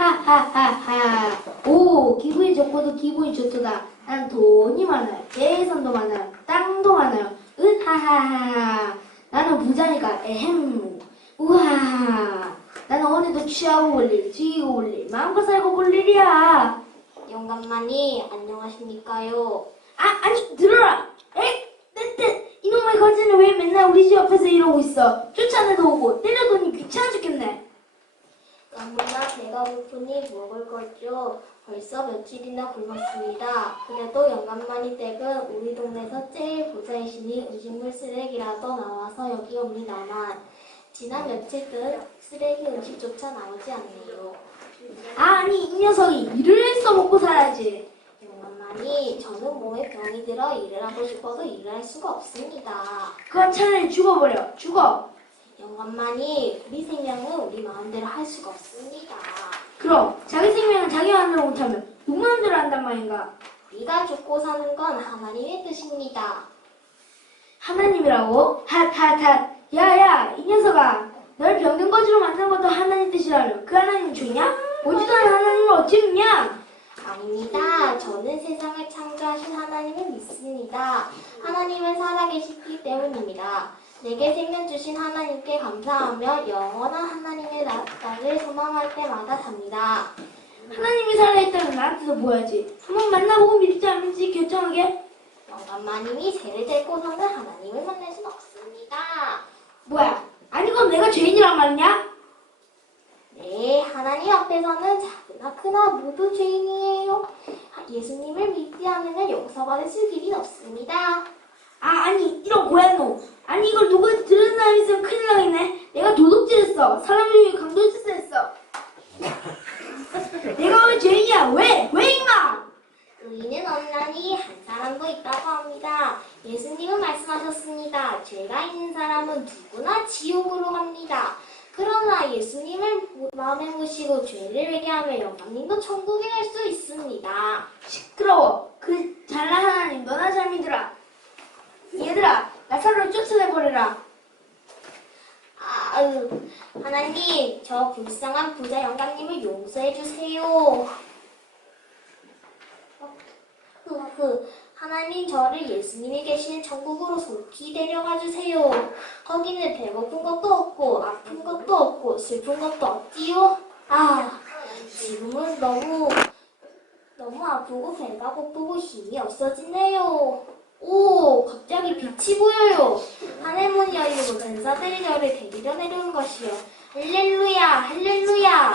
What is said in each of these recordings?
하하하하. 오, 기분이 좋고도 기분이 좋도다. 난 돈이 많아요. 예산도 많아요. 땅도 많아요. 으하하하. 나는 부자니까 에헴. 우와. 나는 오늘도 취하고 볼 일, 즐기고 볼 일, 마음껏 살고 볼 일이야. 영감만이 안녕하십니까요? 아, 아니, 들어라! 에이, 떼떼! 이놈의 거지는 왜 맨날 우리 집 앞에서 이러고 있어? 쫓아내도 오고, 때려도 니 귀찮아 죽겠네. 너무나 배가 고프니 먹을 거죠. 벌써 며칠이나 굶었습니다. 그래도 영감만이 댁은 우리 동네에서 제일 부자이시니 음식물 쓰레기라도 나와서 여기 옵니다만 지난 며칠은 쓰레기 음식조차 나오지 않네요. 아니, 이 녀석이 일을 해서 먹고 살아야지. 영감만이 저는 몸에 병이 들어 일을 하고 싶어도 일을 할 수가 없습니다. 그건 차라리 죽어버려. 죽어. 영감만이 우리 생명은 우리 마음대로 할 수가 없습니다. 그럼, 자기 생명을 자기 마음대로 못하면 누구 마음대로 한단 말인가? 우리가 죽고 사는 건 하나님의 뜻입니다. 하나님이라고? 핫핫핫. 야야, 이 녀석아. 널 병든 거지로 만든 것도 하나님 뜻이라며. 그 하나님 죄냐? 보지도 않은 하나님을 어찌 믿냐? 아닙니다. 저는 세상을 창조하신 하나님을 믿습니다. 하나님은 살아계시기 때문입니다. 내게 생명 주신 하나님께 감사하며 영원한 하나님의 나라를 소망할 때마다 삽니다. 하나님이 살아있다면 나한테도 보여야지. 한번 만나보고 믿지 안 믿지 결정하게. 영감마님이 죄를 져고서는 하나님을 만날 수는 없습니다. 뭐야? 아니 그럼 내가 죄인이란 말이냐? 네, 하나님 앞에서는 작으나 크나 모두 죄인이에요. 예수님을 믿지 않으면 용서받으실 길이 없습니다. 아 아니 이런 고얀놈. 아니 이걸 들은 사람이 있으면 큰일 나겠네. 내가 도둑질했어. 사람 중에 강도짓을 했어. 내가 왜 죄인이야? 왜? 왜 임마? 의인은 없나니 한 사람도 있다고 합니다. 예수님은 말씀하셨습니다. 죄가 있는 사람은 누구나 지옥으로 갑니다. 그러나 예수님을 마음에 모시고 죄를 회개하면 영감님도 천국에 갈 수 있습니다. 시끄러워. 그 잘난 하나님 너나 잘 믿으라. 얘들아 나사로를 쫓아내버려라. 아유, 하나님, 저 불쌍한 부자 영감님을 용서해 주세요. 흐흐, 하나님 저를 예수님이 계시는 천국으로 속히 데려가 주세요. 거기는 배고픈 것도 없고 아픈 것도 없고 슬픈 것도 없지요. 아, 지금은 너무 너무 아프고 배가 고프고 힘이 없어지네요. 오, 갑자기 빛이 보여요. 하늘문이 열리고 전사들이 저를 데리러 내려온 것이요. 할렐루야, 할렐루야.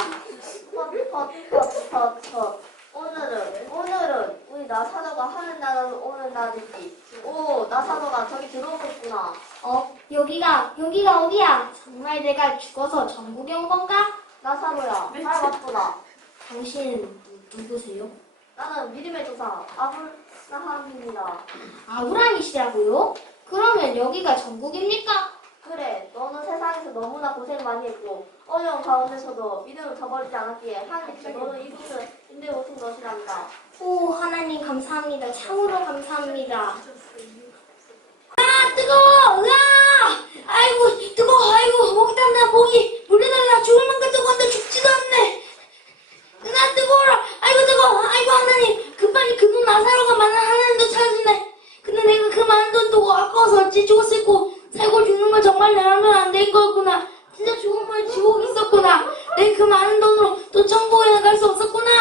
헛헛헛헛헛 오늘은 오늘은 우리 나사도가 하는 날은 오는 날이지 오 나사도가 저기 들어오고 있구나 어, 여기가, 여기가 어디야? 정말 내가 죽어서 전국에 온 건가? 나사도야 잘 왔구나 당신 누구세요? 나는 믿음의 조사 아브라함입니다 아브라함이시라고요? 그러면 여기가 전국입니까? 그래 너는 세상에서 너무나 고생 많이 했고 어려운 가운데서도 믿음을 저버리지 않았기에 하나님께 너는 이곳을 힘들게 오신 것이란다 오, 하나님 감사합니다. 참으로 감사합니다. 아 뜨거워! 으아! 아이고 뜨거워! 아이고 목이 땀나 목이 물려달라 죽을 만큼 뜨거운데 죽지도 않네. 나 뜨거워라! 아이고 뜨거워! 아이고 하나님 급하니 그돈 나사로가 많은 하나님도 찾으네. 근데 내가 그 많은 돈 두고 아까워서 어찌 죽었을 고 살고 죽는 건 정말 내라면 안 된 거였구나. 진짜 죽으면 지옥 있었구나. 내가 그 많은 돈으로 또 천국에 갈수 없었구나.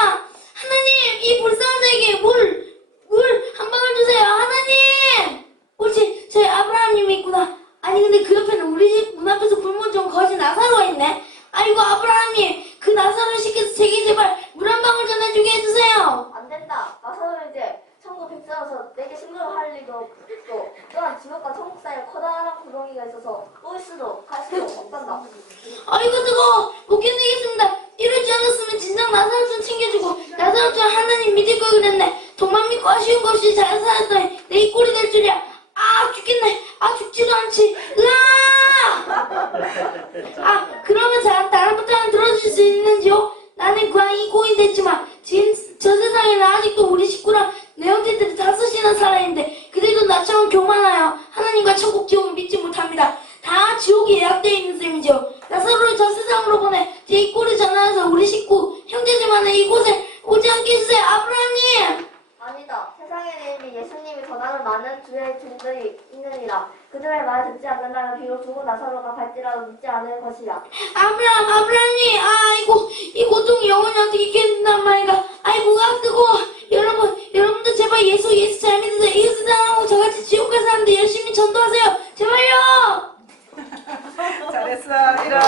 하나님 이 불쌍한 자에게 물, 물 한 방울 주세요. 하나님! 옳지, 저희 아브라함님이 있구나. 아니, 근데 그 옆에는 우리 집 문 앞에서 굶은 좀 거지 나사로가 있네. 아이고, 아브라함님, 그 나사로 시켜서 제게 제발 물 한 방울 전해주게 해주세요. 안 된다 나사도는 이제 천국 백성에서 내게 승급을 할 리도 없고 또한 지옥과 천국 사이에 커다란 구덩이가 있어서 올 수도 갈 수도 없단다 아이고, 뜨거워. 못 견디겠습니다. 이러지 않았으면 진작 나사로 좀 챙겨주고, 나사로 좀 하나님 믿을 걸 그랬네. 정말 믿고 아쉬운 것이 잘 살았더니 내이 꼴이 될 줄이야. 아, 죽겠네. 아, 죽지도 않지. 으아! 아, 그러면 자, 부탁은 들어줄 수 있는지요? 나는 고양이 고인 됐지만, 지금 저 세상에는 아직도 우리 식구랑 내 형제들이 다섯이나 살아있는데, 그들도 나처럼 교만하여 하나님과 천국 지옥을 믿지 못합니다. 다 지옥에 예약되어 있는 셈이죠. 나사로를 저 세상으로 보내 제이 꼴을 전하여서 우리 식구, 형제들 기세 아브라님! 아니다. 세상에는 이미 예수님이 전하는 많은 주의 종들이 있느니라. 그들의 말 듣지 않는다면 비록 죽은 나사로가 발지라도 믿지 않을 것이라. 아브라함, 아브라님! 아이고, 이 고통 영원히 어떻게 견딘단 말이야. 아이고, 아, 뜨고 여러분, 여러분들 제발 예수, 예수 잘 믿으세요. 예수 사랑하고 저같이 지옥 갈 사람들 열심히 전도하세요. 제발요! 잘했어, 일어.